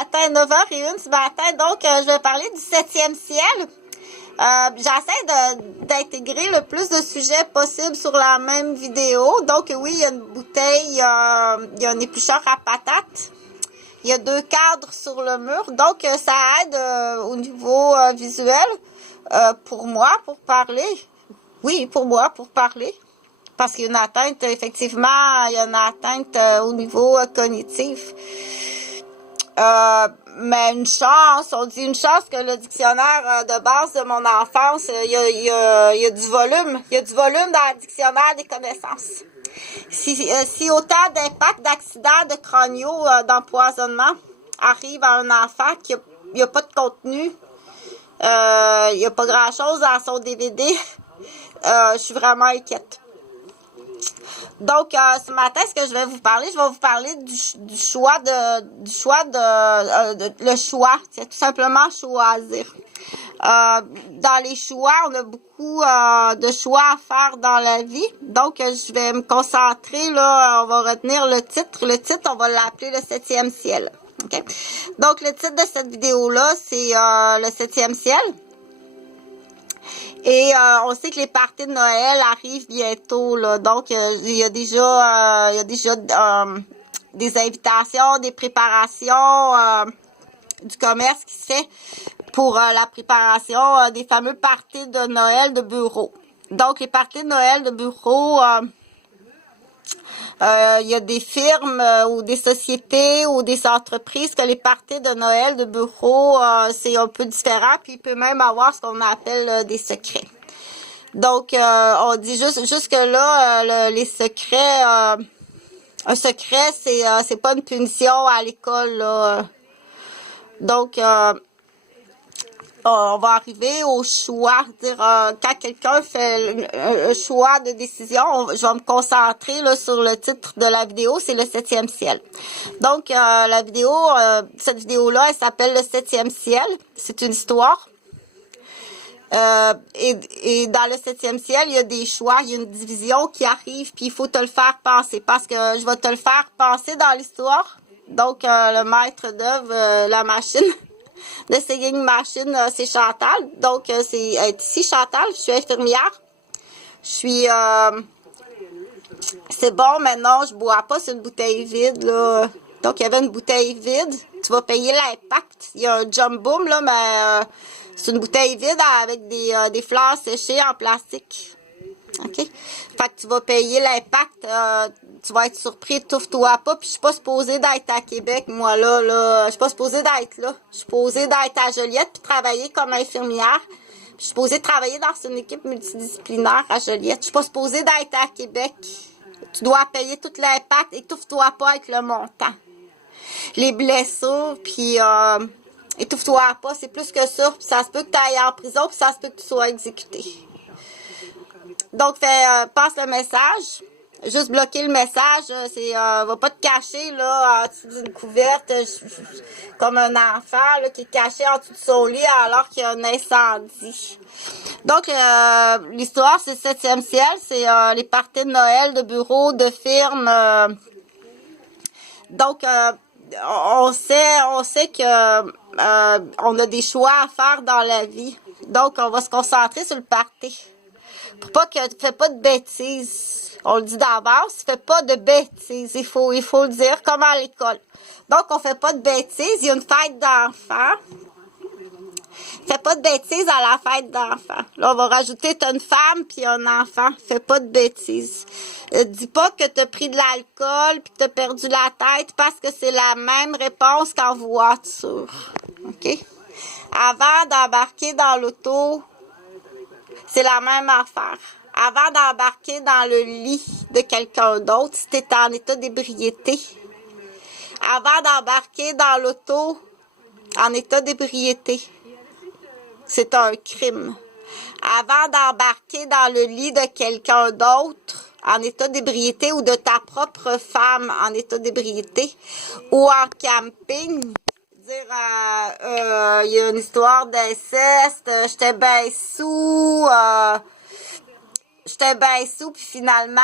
matin, 9h01 ce matin. Donc, je vais parler du 7e ciel. J'essaie d'intégrer le plus de sujets possible sur la même vidéo. Donc, oui, il y a une bouteille, il y a un éplucheur à patates. Il y a 2 cadres sur le mur. Donc, ça aide au niveau visuel pour moi, pour parler. Oui, pour moi, pour parler. Parce qu'il y a une atteinte, effectivement, il y a une atteinte au niveau cognitif. Mais une chance, on dit une chance que le dictionnaire de base de mon enfance, il y a du volume. Il y a du volume dans le dictionnaire des connaissances. Si autant d'impacts, d'accidents, de crâniaux, d'empoisonnement arrivent à un enfant qui n'y a pas de contenu, il n'y a pas grand-chose dans son DVD, je suis vraiment inquiète. Donc, ce matin, ce que je vais vous parler du choix le choix, c'est tout simplement choisir. Dans les choix, on a beaucoup de choix à faire dans la vie. Donc, je vais me concentrer, là, on va retenir le titre. Le titre, on va l'appeler le 7e ciel. Okay? Donc, le titre de cette vidéo-là, c'est le 7e ciel. Et on sait que les parties de Noël arrivent bientôt, là. Donc, il y a déjà des invitations, des préparations du commerce qui se fait pour la préparation des fameux parties de Noël de bureau. Donc, les parties de Noël de bureau, il y a des firmes ou des sociétés ou des entreprises que les parties de Noël de bureau, c'est un peu différent. Puis, il peut même avoir ce qu'on appelle des secrets. Donc, on dit jusque là, les secrets, un secret, c'est pas une punition à l'école, là. Donc, on va arriver au choix. Dire quand quelqu'un fait un choix de décision, je vais me concentrer là, sur le titre de la vidéo, c'est le 7e ciel. Donc, cette vidéo-là, elle s'appelle le 7e ciel. C'est une histoire. Et dans le 7e ciel, il y a des choix, il y a une division qui arrive, puis il faut te le faire penser, parce que je vais te le faire penser dans l'histoire. Donc, le maître d'œuvre, la machine, de Singing Machine, c'est Chantal. Donc, c'est ici Chantal, je suis infirmière. C'est bon, maintenant, je bois pas, c'est une bouteille vide, là. Donc, il y avait une bouteille vide. Tu vas payer l'impact. Il y a un jump boom, là, mais c'est une bouteille vide avec des fleurs séchées en plastique. OK? Fait que tu vas payer l'impact. Tu vas être surpris, étouffe-toi pas. Puis je suis pas supposée d'être à Québec, moi, là. Je suis pas supposée d'être là. Je suis supposée d'être à Joliette puis travailler comme infirmière. Puis je suis supposée travailler dans une équipe multidisciplinaire à Joliette. Je suis pas supposée d'être à Québec. Tu dois payer tout l'impact. Étouffe-toi pas avec le montant. Les blessures, puis étouffe-toi pas, c'est plus que ça. Puis ça se peut que tu ailles en prison, puis ça se peut que tu sois exécuté. Donc, passe le message. Juste bloquer le message, va pas te cacher là en dessous d'une couverte comme un enfant là, qui est caché en dessous de son lit alors qu'il y a un incendie. Donc, l'histoire, c'est le 7e ciel, c'est les parties de Noël, de bureaux, de firmes. Donc, on sait que on a des choix à faire dans la vie. Donc, on va se concentrer sur le party. Pour pas que tu fais pas de bêtises. On le dit d'avance, fais pas de bêtises. Il faut le dire comme à l'école. Donc, on fait pas de bêtises. Il y a une fête d'enfants. Fais pas de bêtises à la fête d'enfants. Là, on va rajouter t'as une femme puis un enfant. Fais pas de bêtises. Dis pas que t'as pris de l'alcool puis que t'as perdu la tête parce que c'est la même réponse qu'en voiture. OK? Avant d'embarquer dans l'auto, c'est la même affaire. Avant d'embarquer dans le lit de quelqu'un d'autre, si t'es en état d'ébriété. Avant d'embarquer dans l'auto en état d'ébriété. C'est un crime. Avant d'embarquer dans le lit de quelqu'un d'autre en état d'ébriété ou de ta propre femme en état d'ébriété ou en camping, dire il y a une histoire d'inceste, j'étais bien sous, puis finalement